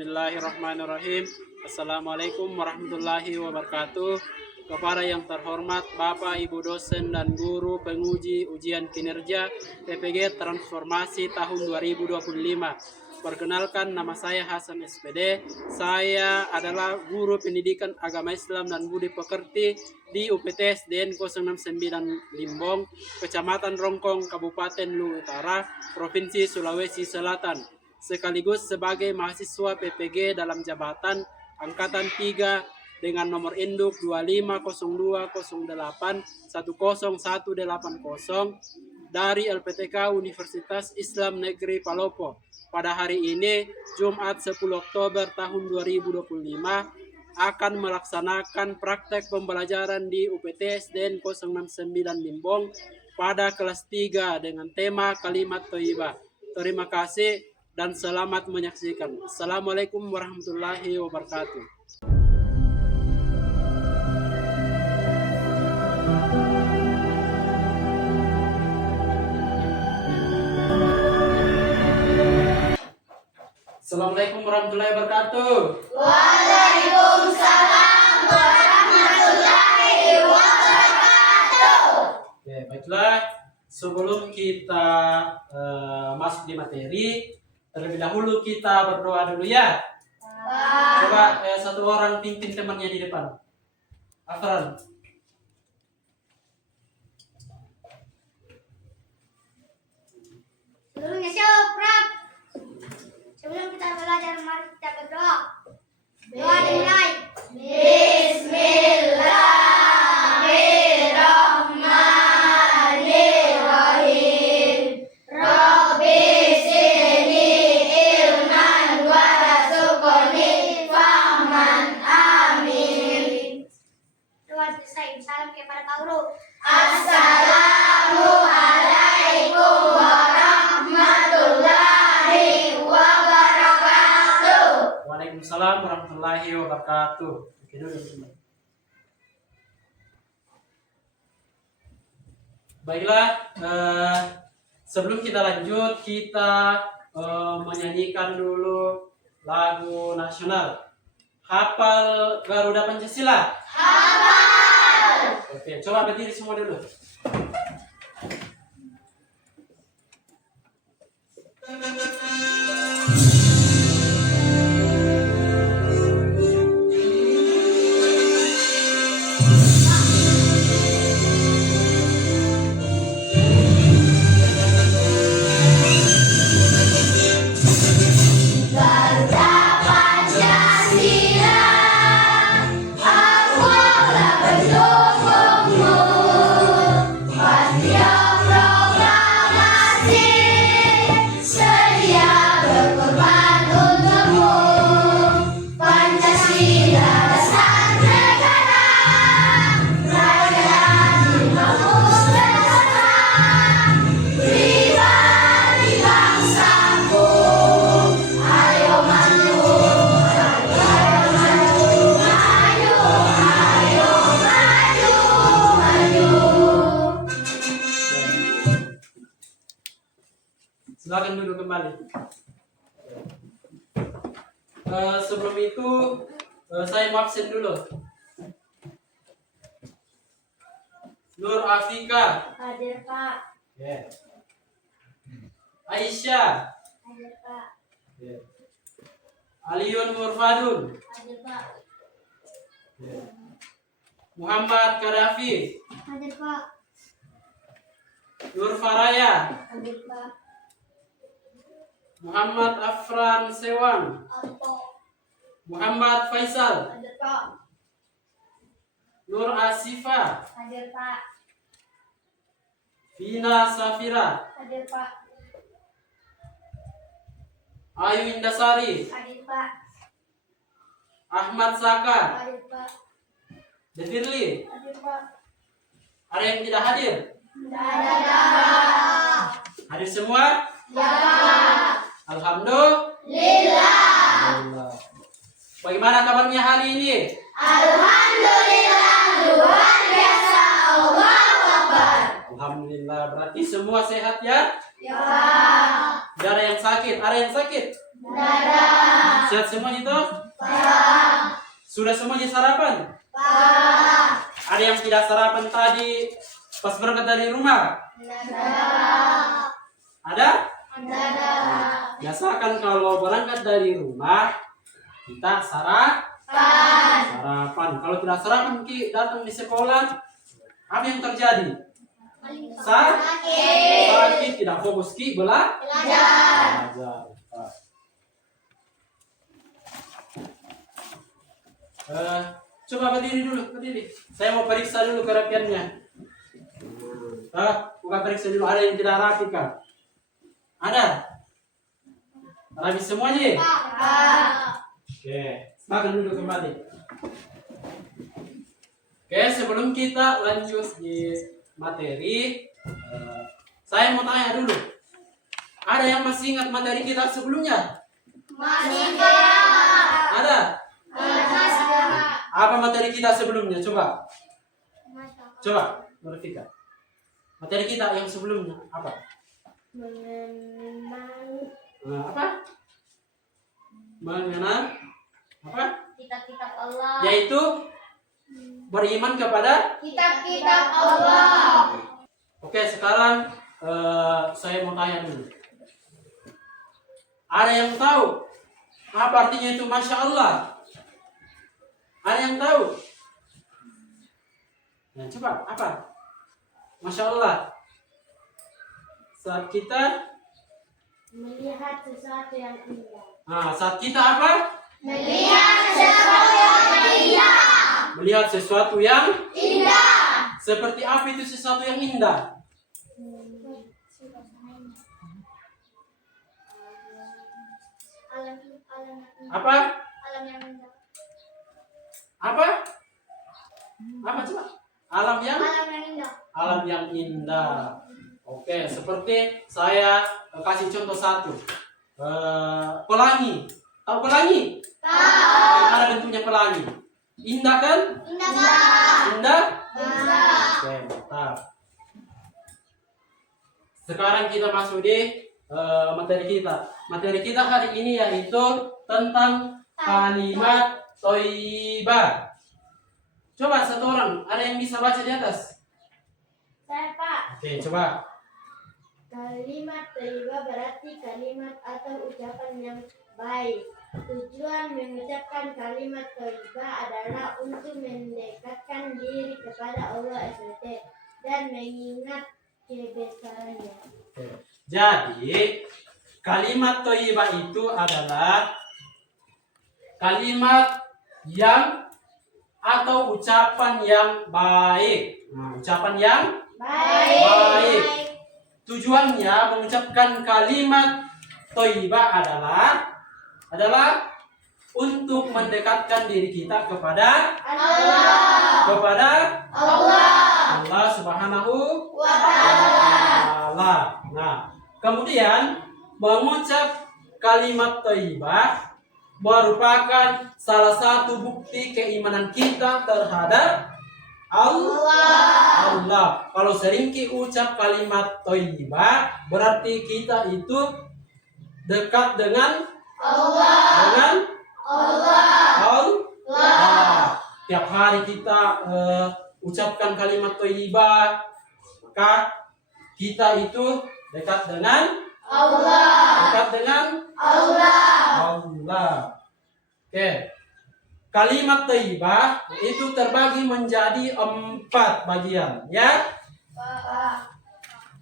Bismillahirrahmanirrahim. Assalamualaikum warahmatullahi wabarakatuh. Kepada yang terhormat Bapak, Ibu dosen dan guru penguji ujian kinerja PPG Transformasi tahun 2025. Perkenalkan, nama saya Hasan SPD. Saya adalah guru pendidikan agama Islam dan budi pekerti di UPT SDN 069 Limbong, Kecamatan Rongkong, Kabupaten Luwu Utara, Provinsi Sulawesi Selatan. Sekaligus sebagai mahasiswa PPG dalam jabatan Angkatan 3 dengan nomor induk 250208101180 dari LPTK Universitas Islam Negeri Palopo. Pada hari ini, Jumat 10 Oktober tahun 2025, akan melaksanakan praktek pembelajaran di UPT SDN 069 Limbong pada kelas 3 dengan tema kalimat thayyibah. Terima kasih dan selamat menyaksikan. Assalamualaikum warahmatullahi wabarakatuh. Assalamualaikum warahmatullahi wabarakatuh. Waalaikumsalam warahmatullahi wabarakatuh. Oke, baiklah. Sebelum kita masuk di materi, terlebih dahulu kita berdoa dulu ya. Coba satu orang pimpin temannya di depan. Afran. Sebelum kita belajar, mari kita berdoa. Doa dimulai. Bismillahirrahmanirrahim. Rabbi zidni ilman warzuqni fahman. Amin. Doa selesai. Salam kepada Pak Guru. Assalamualaikum warahmatullahi wabarakatuh. Waalaikumsalam warahmatullahi wabarakatuh. Oke dulu, teman. Baiklah, sebelum kita lanjut, kita menyanyikan dulu lagu nasional. Hafal Garuda Pancasila? Hafal. Oke, coba berdiri semua dulu. Garuda Pancasila, akulah pendukungmu. Panjang proklamasi, sedia berkorban untukmu. Pancasila dasar negara, rakyat dibangun bersama. Pribadi bangsaku, ayo maju, ayo maju, maju, ayo maju, maju. Silakan duduk kembali. Sebelum itu saya mau absen dulu. Nur Afika, Hadir Pak, Aisyah, hadir Pak, Aliun Murfadun, hadir Pak, Muhammad Kadafi, hadir Pak, Nur Faraya, hadir Pak, Muhammad Afran Sewang, Alpo, Muhammad Faisal, hadir Pak, Nur Asifa, hadir Pak, Vina Safira, hadir Pak, Ayu Indasari, hadir Pak, Ahmad Saka, hadir Pak, Defirli. hadir Pak. Ada yang tidak hadir? Dadah. Hadir semua? Ya. Alhamdulillah. Bagaimana kabarnya hari ini? Alhamdulillah, luar biasa. Allahu Akbar. Alhamdulillah. Berarti semua sehat ya? Ya. Tidak ada yang sakit. Ada yang sakit? Sehat semuanya itu? Sudah semuanya sarapan? Ada yang tidak sarapan tadi pas berangkat dari rumah? Ada? Biasakan kalau berangkat dari rumah kita sarapan. Kalau tidak sarapan datang di sekolah, apa yang terjadi? Sakit, tidak fokus belajar. Coba berdiri dulu, berdiri. Saya mau periksa dulu kerapiannya. Bukan periksa dulu, ada yang tidak rapi kah? Ada? Rapi semuanya? Oke, makan dulu kembali. Oke, sebelum kita lanjut di materi, saya mau tanya dulu. Ada yang masih ingat materi kita sebelumnya? Ada? Apa materi kita sebelumnya? Coba Nurfika. Materi kita yang sebelumnya apa? Mengenal apa? Kitab-kitab Allah. Yaitu beriman kepada Kitab-kitab Allah. Oke, sekarang saya mau tanya dulu. Ada yang tahu apa artinya itu Masya Allah? Ada yang tahu? Nah, coba apa? Masya Allah. Saat kita Melihat sesuatu yang indah. saat kita apa? Melihat sesuatu yang indah. Melihat sesuatu yang Indah. seperti apa itu sesuatu yang indah? Apa? Alam yang indah. Apa? Apa coba? Alam yang Indah. Alam yang indah. Oke, seperti saya kasih contoh satu. Pelangi. Tahu pelangi? Tahu. Bagaimana bentuknya pelangi? Indah kan? Indah kan? Indah? Indah. Oke, mantap. Sekarang kita masuk di materi kita. Materi kita hari ini yaitu tentang kalimat thayyibah. Coba satu orang, ada yang bisa baca di atas? Saya Pak. Oke, coba. Kalimat thayyibah berarti kalimat atau ucapan yang baik. Tujuan mengucapkan kalimat thayyibah adalah untuk mendekatkan diri kepada Allah SWT dan mengingat kebesarannya. Oke. Jadi, kalimat thayyibah itu adalah kalimat yang atau ucapan yang baik. Nah, ucapan yang baik. Tujuannya mengucapkan kalimat thayyibah adalah untuk mendekatkan diri kita kepada Allah Subhanahu wa ta'ala. Nah, kemudian mengucap kalimat thayyibah merupakan salah satu bukti keimanan kita terhadap Allah. Kalau sering ucap kalimat thayyibah berarti kita itu dekat dengan Allah. Tiap hari kita ucapkan kalimat thayyibah, maka kita itu dekat dengan Allah. Oke. Kalimat thayyibah itu terbagi menjadi 4 bagian, ya.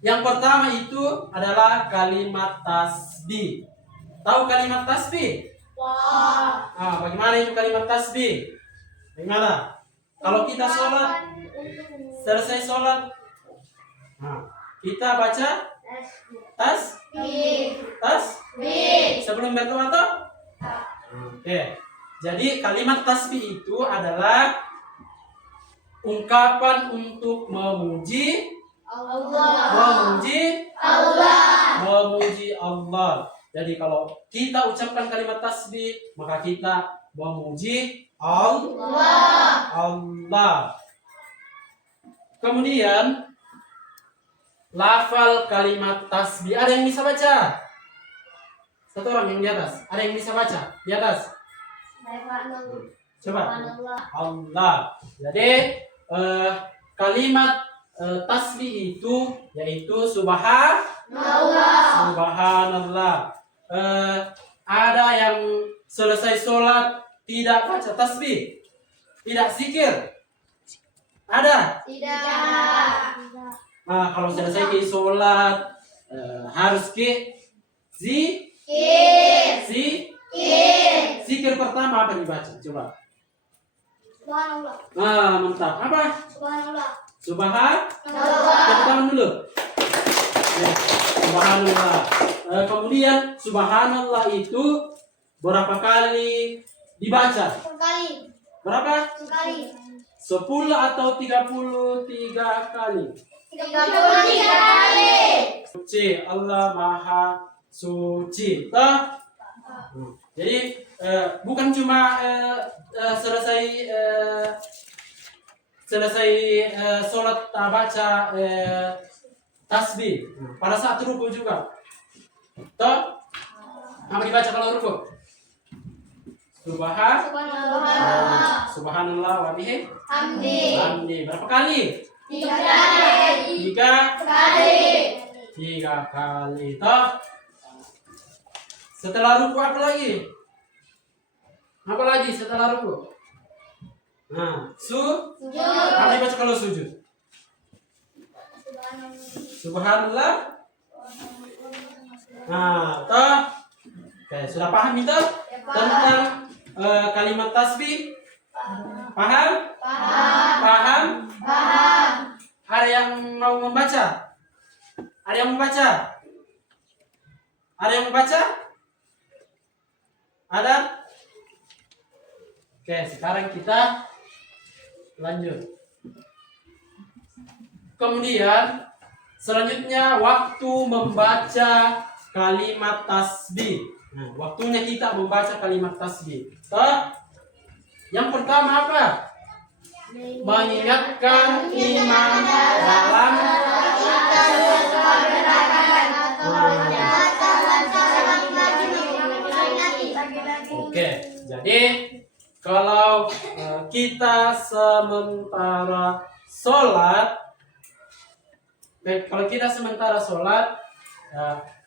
Yang pertama itu adalah kalimat tasbih. Tahu kalimat tasbih? Bagaimana itu kalimat tasbih? Bagaimana? Kalau kita sholat, selesai sholat, kita baca tasbih sebelum berdoa toh? Oke. Jadi kalimat tasbih itu adalah ungkapan untuk memuji Allah. Jadi kalau kita ucapkan kalimat tasbih, maka kita memuji Allah. Kemudian lafal kalimat tasbih. Ada yang bisa baca? Satu orang yang di atas. Ada yang bisa baca? Di atas. Coba. Allah. Jadi kalimat tasbih itu yaitu subhanallah. Ada yang selesai sholat tidak baca tasbih, tidak zikir. Ada? Tidak. Nah, kalau selesai ke sholat harus ke zikir pertama apa dibaca? Coba. Subhanallah. Nah, mantap. Apa? Subhanallah. Tepuk tangan dulu. Ya, subhanallah. Kemudian subhanallah itu berapa kali dibaca? Sekali. Berapa? Sekali. 10 atau 33 kali? 33 kali. Suci, Allah Maha Suci. Toh? Jadi bukan cuma selesai sholat baca tasbih. Pada saat ruku juga. Toh? Apa dibaca kalau ruku? Subhanallah wa bihi hamdi. Berapa kali? 3 kali. 3 kali. Toh? Setelah ruku apa lagi? Apa lagi setelah ruku? Nah, Sujud. apa dibaca kalau sujud? Subhanallah. Nah, toh? Oke, sudah paham itu tentang kalimat tasbih? Paham? Paham? Ada yang mau membaca? Ada yang membaca? Ada yang membaca? Ada? Oke, sekarang kita lanjut. Kemudian selanjutnya waktu membaca kalimat tasbih. Nah, waktunya kita membaca kalimat tasbih. Yang pertama apa? Mengingatkan imam dalam Oke, jadi kalau kita sementara sholat,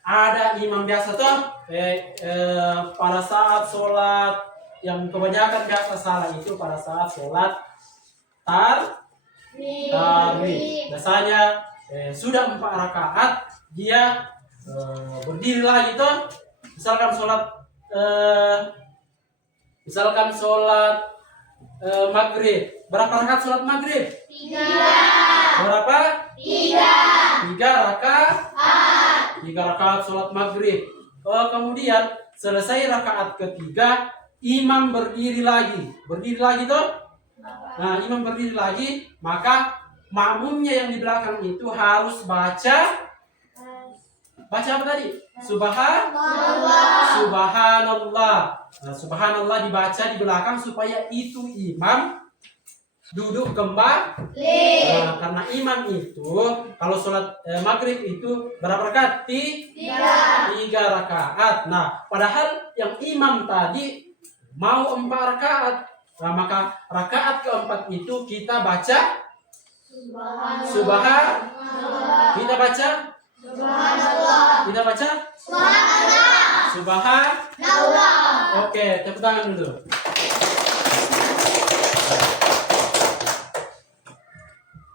ada imam biasa tuh pada saat sholat yang kebanyakan biasa salah itu pada saat sholat tarawih. Biasanya sudah 4 rakaat dia berdiri lagi tuh. Misalkan sholat maghrib. Berapa rakaat sholat maghrib? 3. Berapa? 3. 3 rakaat. 3 rakaat sholat maghrib. Kemudian selesai rakaat ketiga, imam berdiri lagi tuh. Nah, imam berdiri lagi, maka makmumnya yang di belakang itu harus baca apa tadi? Subhanallah. Nah, subhanallah dibaca di belakang supaya itu imam duduk kembali. Nah, karena imam itu kalau sholat maghrib itu berapa rakaat? 3 rakaat. Nah, padahal yang imam tadi mau 4 rakaat. Nah, maka rakaat keempat itu kita baca Kita baca Subhanallah. Oke, tepuk tangan dulu.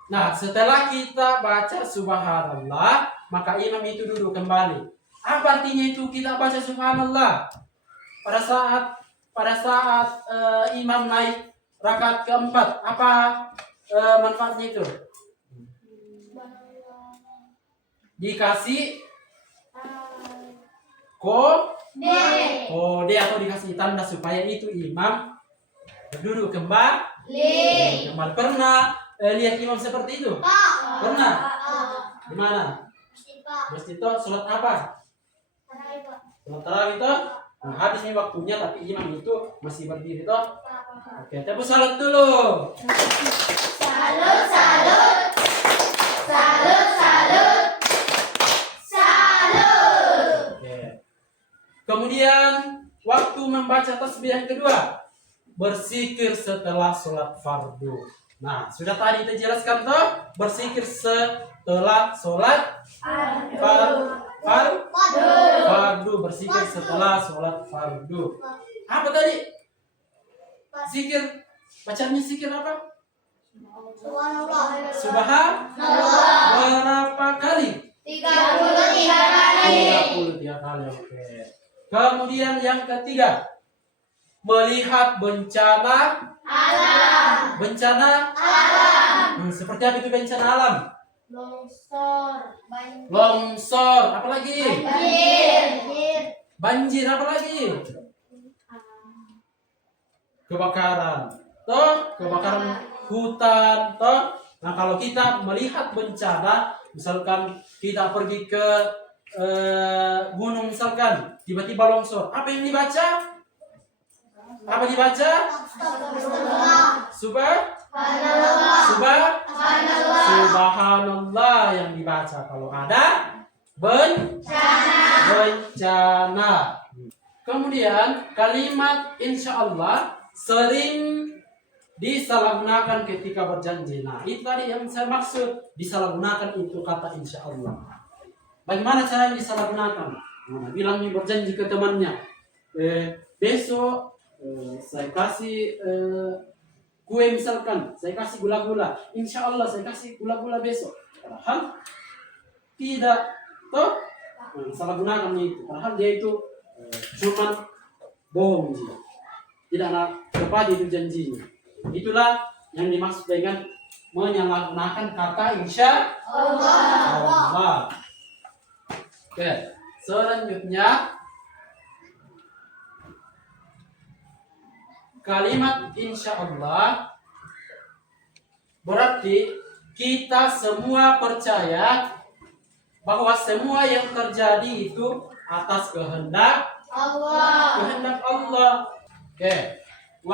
Nah, setelah kita baca subhanallah, maka imam itu duduk kembali. Apa artinya itu kita baca subhanallah? Pada saat imam naik rakaat keempat, apa manfaatnya itu? Dikasih kode atau dikasih tanda supaya itu imam duduk kembali. Pernah lihat imam seperti itu? Pernah? Di mana? Masjid itu sholat apa? Sholat tarawih itu. Nah, habis ini waktunya tapi imam itu masih berdiri toh. Oke, tepuk salat dulu. Salut. Oke. Kemudian waktu membaca tasbih yang kedua, berzikir setelah sholat fardu. Nah, sudah tadi kita jelaskan toh, berzikir setelah sholat fardu, berzikir setelah sholat fardu. Apa tadi? Zikir, bacanya zikir apa? Subhanallah. Berapa kali? 33 kali. 33 kali, oke. Kemudian yang ketiga, melihat bencana Alam. bencana Alam. seperti apa itu bencana alam? Longsor. Banjir. Longsor, apalagi? Banjir. Banjir, apalagi? Kebakaran, toh kebakaran hutan, toh. Nah, kalau kita melihat bencana, misalkan kita pergi ke gunung, misalkan tiba-tiba longsor, apa yang dibaca? Apa dibaca? Subhanallah yang dibaca kalau ada bencana. Kemudian kalimat insyaallah sering disalahgunakan ketika berjanji. Nah, itu tadi yang saya maksud, disalahgunakan itu kata insyaallah. Bagaimana cara disalahgunakan? Nah, bilang nih berjanji ke temannya, besok saya kasih kue, misalkan saya kasih gula-gula, insyaallah saya kasih gula-gula besok. Padahal tidak, toh salahgunakan itu. Padahal dia itu cuma bohong dia. Tidak tepat itu janjinya. Itulah yang dimaksud dengan menyalahgunakan kata insyaallah. Oke, selanjutnya kalimat insyaallah berarti kita semua percaya bahwa semua yang terjadi itu atas kehendak Allah. Oke,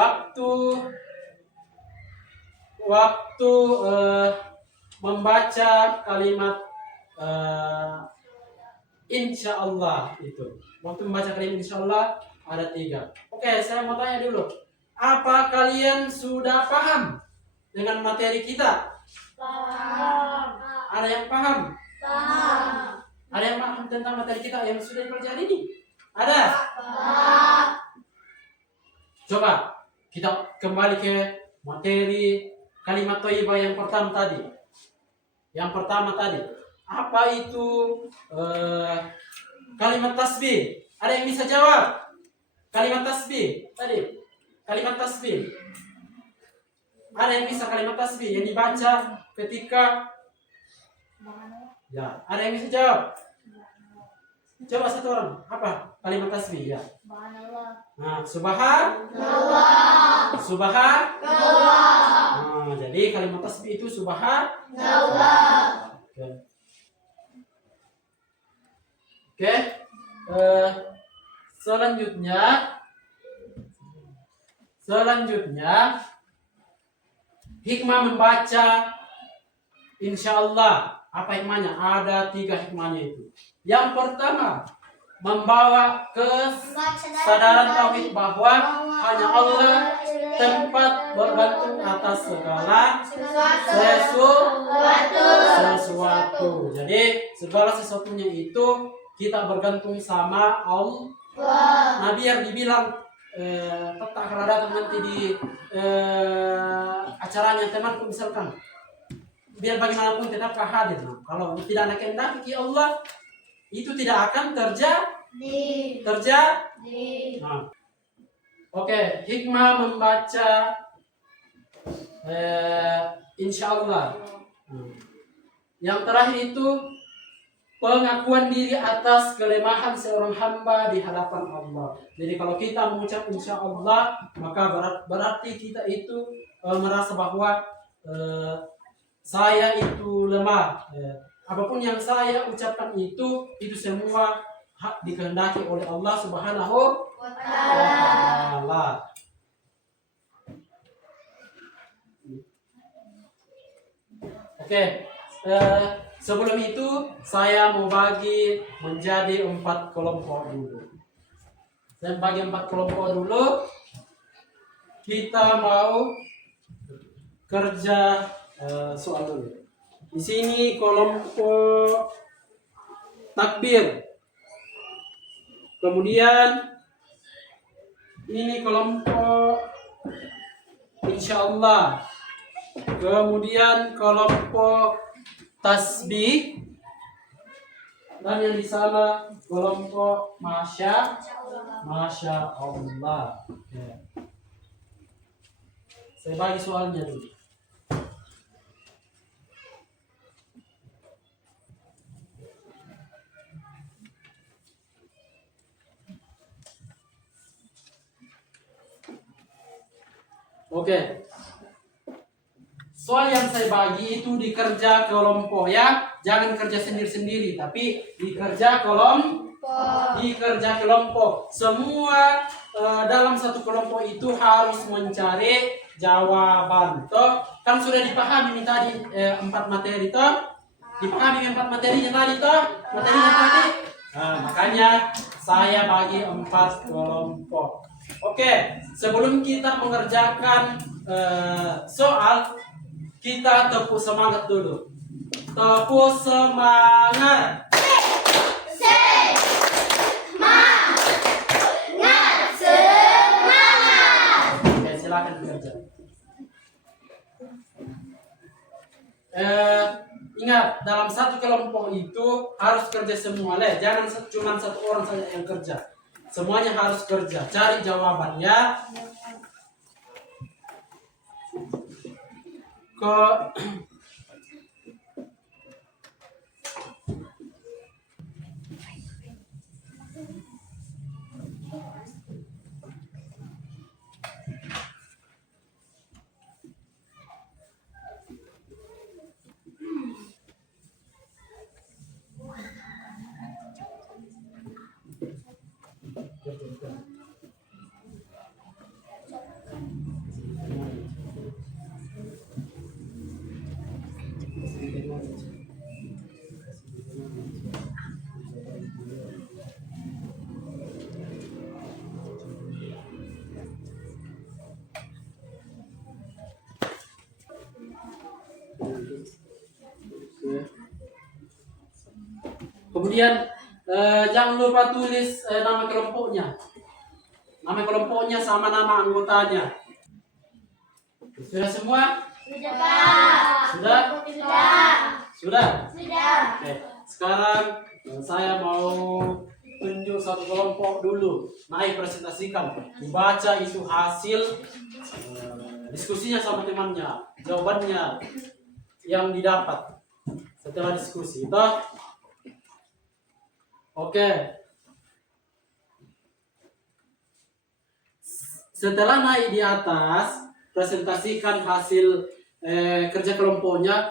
waktu membaca kalimat insyaallah itu, waktu membaca kalimat insyaallah ada 3. Oke, saya mau tanya dulu, apa kalian sudah paham dengan materi kita? Paham. Ada yang paham? Paham. Ada yang paham tentang materi kita yang sudah dipelajari ini? Ada? Paham. Coba kita kembali ke materi kalimat thayyibah yang pertama tadi. Yang pertama tadi, apa itu kalimat tasbih? Ada yang bisa jawab? Kalimat tasbih tadi. Kalimat tasbih. Ada yang bisa kalimat tasbih yang dibaca ketika ya, ada yang bisa jawab? Coba satu orang. Apa kalimat tasbih ya? Nah, subhanallah. Nah, jadi kalimat tasbih itu subhanallah. Oke. Selanjutnya hikmah membaca insyaallah. Apa hikmahnya? Ada 3 hikmahnya itu. Yang pertama, membawa kesadaran tauhid bahwa hanya Allah tempat bergantung atas segala sesuatu. Jadi segala sesuatunya itu kita bergantung sama Allah. Nabi yang dibilang tetap kalau datang nanti di acaranya temanku misalkan, biar bagaimanapun tetap hadir. Nah, kalau tidak ada kehendak Allah, itu tidak akan terjadi. Nah, oke, hikmah membaca insyaallah. Yang terakhir itu pengakuan diri atas kelemahan seorang hamba di hadapan Allah. Jadi kalau kita mengucap insyaallah, maka berarti kita itu merasa bahwa saya itu lemah. Apapun yang saya ucapkan itu semua hak dikehendaki oleh Allah Subhanahu wa Ta'ala. Oke, sebelum itu saya mau bagi menjadi 4 kelompok dulu. Dan bagi 4 kelompok dulu, kita mau kerja soal dulu. Di sini kelompok takbir. Kemudian ini kelompok insyaallah. Kemudian kelompok tasbih. Dan yang di sana kelompok masya Allah. Oke. Saya bagi soalnya dulu. Oke. Soal yang saya bagi itu dikerja kelompok ya, jangan kerja sendiri-sendiri, tapi dikerja kelompok. Semua dalam satu kelompok itu harus mencari jawaban. Toh, kan sudah dipahami nih tadi 4 materi toh? Dipahami 4 materinya tadi toh? Materinya tadi? Nah, makanya saya bagi 4 kelompok. Oke, sebelum kita mengerjakan soal, kita tepuk semangat dulu. Tepuk semangat. Oke, silakan bekerja. Ingat, dalam satu kelompok itu harus kerja semua, jangan cuma satu orang saja yang kerja. Semuanya harus kerja. Cari jawabannya. Kemudian jangan lupa tulis nama kelompoknya. Nama kelompoknya sama nama anggotanya. Sudah semua? Sudah? Sudah? Oke. Sekarang saya mau tunjuk satu kelompok dulu. Naik presentasikan. Dibaca itu hasil diskusinya sama temannya. Jawabannya yang didapat setelah diskusi. Oke. Setelah naik di atas, presentasikan hasil kerja kelompoknya.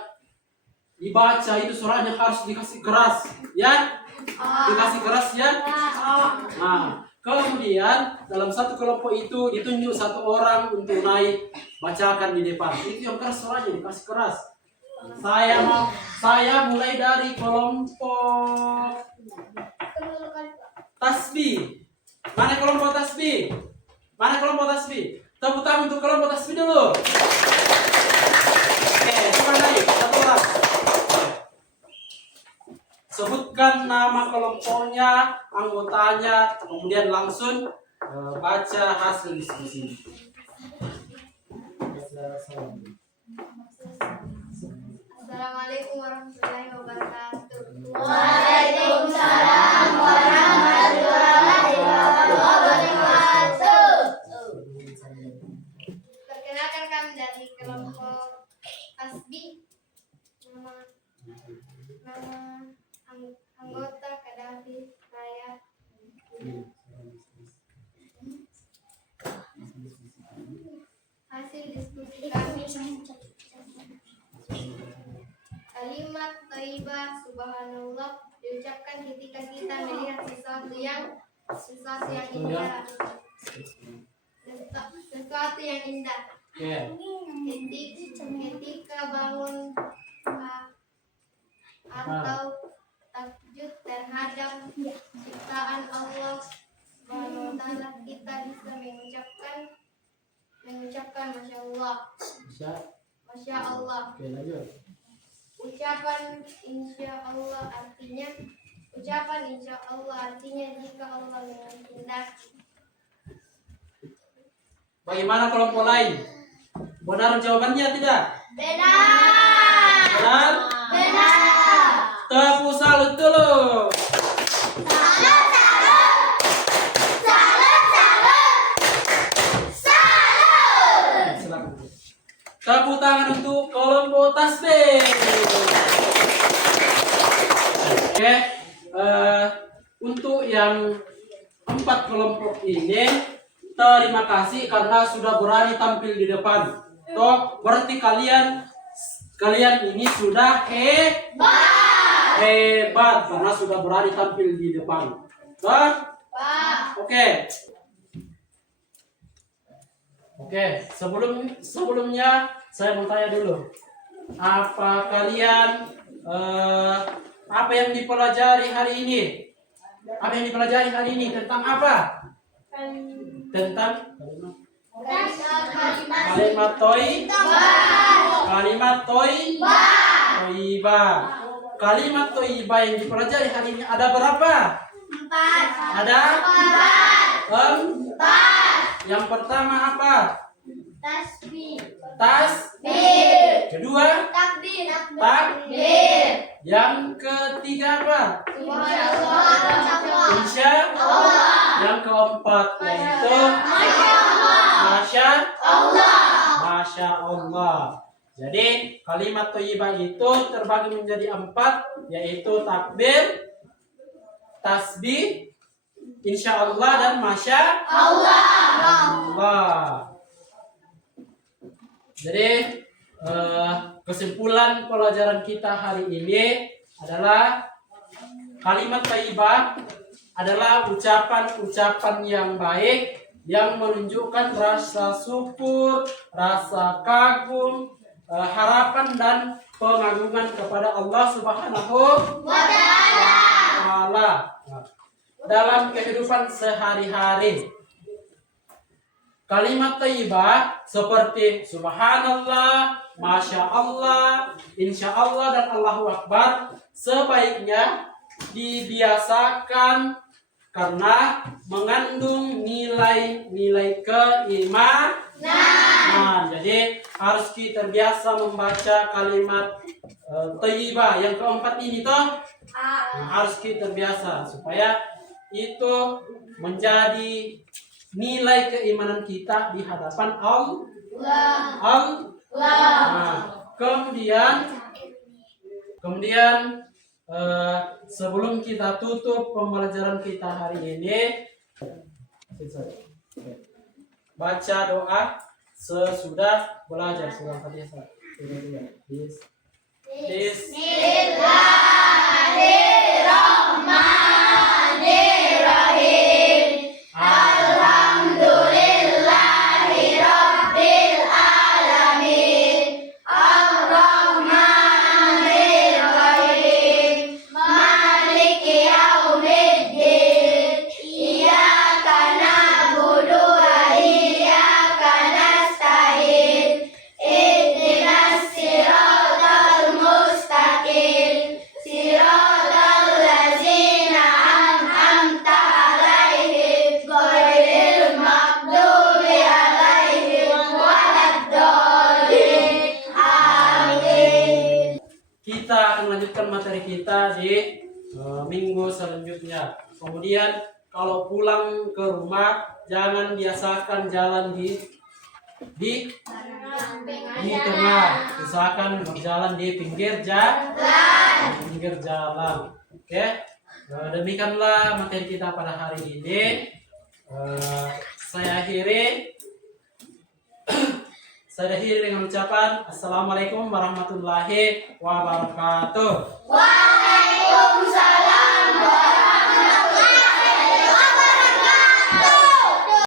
Dibaca itu suaranya harus dikasih keras, ya? Dikasih keras ya. Nah, kemudian dalam satu kelompok itu ditunjuk satu orang untuk naik bacakan di depan. Itu yang keras suaranya, dikasih keras. Saya mulai dari kelompok tasbih. Mana kelompok tasbih? Mana kelompok tasbih? Tepuk tangan untuk kelompok tasbih dulu. Oke, coba naik satu orang. Sebutkan nama kelompoknya, anggotanya, kemudian langsung baca hasil diskusi. Assalamualaikum warahmatullahi wabarakatuh. Waalaikumsalam warahmatullahi wabarakatuh. Perkenalkan kami dari kelompok tasbih. Nama anggota Kadafi saya. Hasil diskusi kami. Kalimat thayyibah subhanallah diucapkan ketika kita melihat sesuatu yang indah. Sesuatu yang indah. Ketika bangun atau takjub terhadap ciptaan Allah SWT. semoga kita bisa mengucapkan Masya Allah. Masya Allah. Oke, lanjut. Ucapan insya Allah artinya jika Allah menghendaki. Bagaimana kelompok lain? Benar jawabannya tidak? Benar. Benar? Benar. Tepuk salut dulu. Salut, salut. Salut, salut. Salut. Silakan. Tepuk tangan untuk kelompok tasbih. Oke, untuk yang 4 kelompok ini, terima kasih karena sudah berani tampil di depan. Toh, berarti kalian ini sudah hebat karena sudah berani tampil di depan. Toh? Oke. Oke, sebelumnya saya mau tanya dulu. Apa kalian apa yang dipelajari hari ini? Apa yang dipelajari hari ini tentang apa? Tentang kalimat toibah. Kalimat toibah yang dipelajari hari ini ada berapa? 4. Ada 4. Yang pertama apa? Tasbih. Tasbih. Kedua? Takbir. Takbir. Yang ketiga apa? Insya Allah. Yang keempat yaitu Masya Allah. Jadi kalimat thayyibah itu terbagi menjadi 4, yaitu takbir, tasbih, insya Allah, dan Masya Allah. Jadi kesimpulan pelajaran kita hari ini adalah kalimat thayyibah adalah ucapan-ucapan yang baik yang menunjukkan rasa syukur, rasa kagum, harapan dan pengagungan kepada Allah Subhanahu wa Ta'ala dalam kehidupan sehari-hari. Kalimat thayyibah seperti subhanallah, masya Allah, insya Allah, dan Allahu Akbar sebaiknya dibiasakan karena mengandung nilai-nilai keimanan. Nah, jadi harus kita terbiasa membaca kalimat thayyibah yang keempat ini toh. Nah, harus kita terbiasa supaya itu menjadi nilai keimanan kita di hadapan Allah. Nah, kemudian sebelum kita tutup pembelajaran kita hari ini, baca doa sesudah belajar surah Fatihah. Bismillahirrahmanirrahim. Alhamdulillahirabbil alamin. Ar-Rahmanir-Rahim. Maliki yaumiddin. Iyyaka na'budu wa iyyaka nasta'in. Ihdinas siratal mustaqim. Siratal ladzina an'amta 'alaihim ghairil maghdubi 'alaihim waladdallin. Amin. Kita akan lanjutkan materi kita di minggu selanjutnya. Kemudian kalau pulang ke rumah jangan biasakan jalan di tengah, usahakan berjalan di pinggir jalan. Oke, demikianlah materi kita pada hari ini. Saya akhiri dengan ucapan assalamualaikum warahmatullahi wabarakatuh.